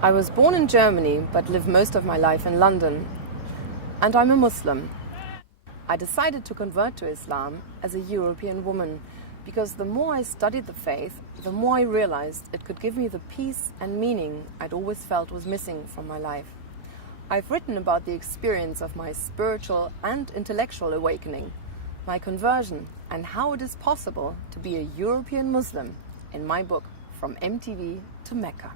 I was born in Germany but lived most of my life in London, and I'm a Muslim. I decided to convert to Islam as a European woman because the more I studied the faith, the more I realized it could give me the peace and meaning I'd always felt was missing from my life. I've written about the experience of my spiritual and intellectual awakening, my conversion, and how it is possible to be a European Muslim in my book, From MTV to Mecca.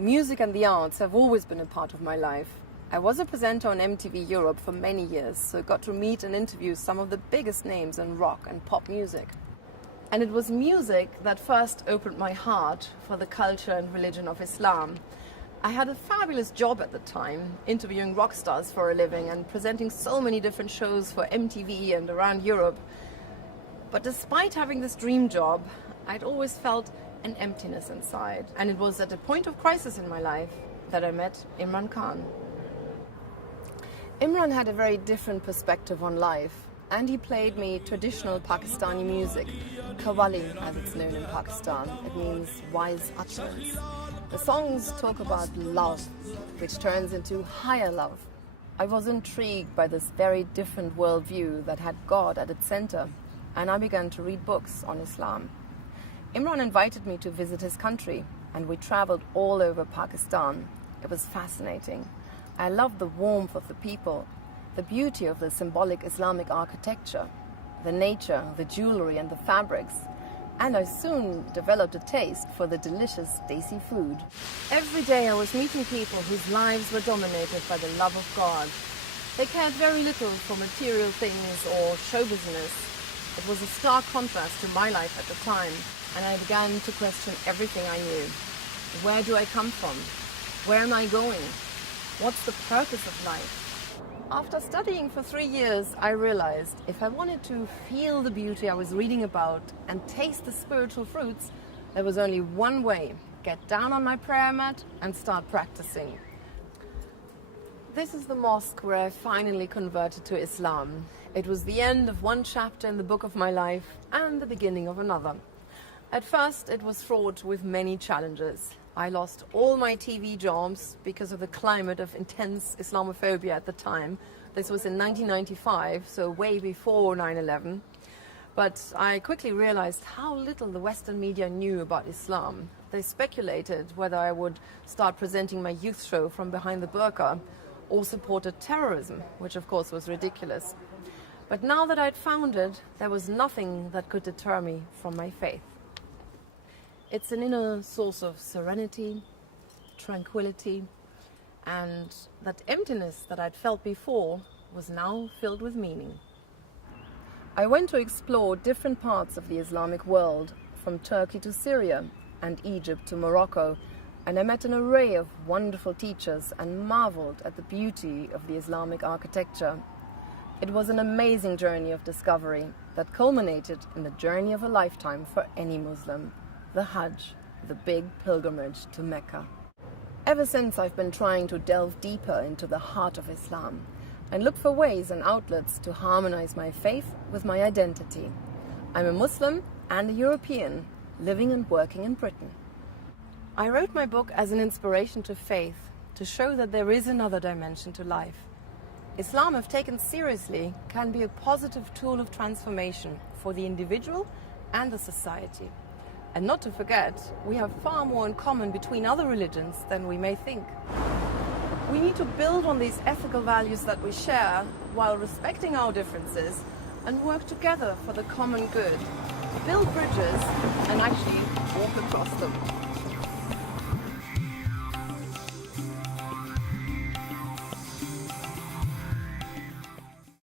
Music and the arts have always been a part of my life. I was a presenter on MTV Europe for many years, so I got to meet and interview some of the biggest names in rock and pop music. And it was music that first opened my heart for the culture and religion of Islam. I had a fabulous job at the time, interviewing rock stars for a living and presenting so many different shows for MTV and around Europe. But despite having this dream job, I'd always felt an emptiness inside. And it was at a point of crisis in my life that I met Imran Khan. Imran had a very different perspective on life, and he played me traditional Pakistani music, Qawwali as it's known in Pakistan. It means wise utterance. The songs talk about love, which turns into higher love. I was intrigued by this very different worldview that had God at its center, and I began to read books on Islam. Imran invited me to visit his country, and we traveled all over Pakistan. It was fascinating. I loved the warmth of the people, the beauty of the symbolic Islamic architecture, the nature, the jewelry and the fabrics, and I soon developed a taste for the delicious desi food. Every day I was meeting people whose lives were dominated by the love of God. They cared very little for material things or show business. It was a stark contrast to my life at the time, and I began to question everything I knew. Where do I come from? Where am I going? What's the purpose of life? After studying for 3 years, I realized if I wanted to feel the beauty I was reading about and taste the spiritual fruits, there was only one way: get down on my prayer mat and start practicing. This is the mosque where I finally converted to Islam. It was the end of one chapter in the book of my life and the beginning of another. At first, it was fraught with many challenges. I lost all my TV jobs because of the climate of intense Islamophobia at the time. This was in 1995, so way before 9/11. But I quickly realized how little the Western media knew about Islam. They speculated whether I would start presenting my youth show from behind the burqa or supported terrorism, which of course was ridiculous. But now that I'd found it, there was nothing that could deter me from my faith. It's an inner source of serenity, tranquility, and that emptiness that I'd felt before was now filled with meaning. I went to explore different parts of the Islamic world, from Turkey to Syria and Egypt to Morocco, and I met an array of wonderful teachers and marveled at the beauty of the Islamic architecture. It was an amazing journey of discovery that culminated in the journey of a lifetime for any Muslim. The Hajj, the big pilgrimage to Mecca. Ever since, I've been trying to delve deeper into the heart of Islam and look for ways and outlets to harmonize my faith with my identity. I'm a Muslim and a European, living and working in Britain. I wrote my book as an inspiration to faith, to show that there is another dimension to life. Islam, if taken seriously, can be a positive tool of transformation for the individual and the society. And not to forget, we have far more in common between other religions than we may think. We need to build on these ethical values that we share while respecting our differences and work together for the common good. Build bridges and actually walk across them.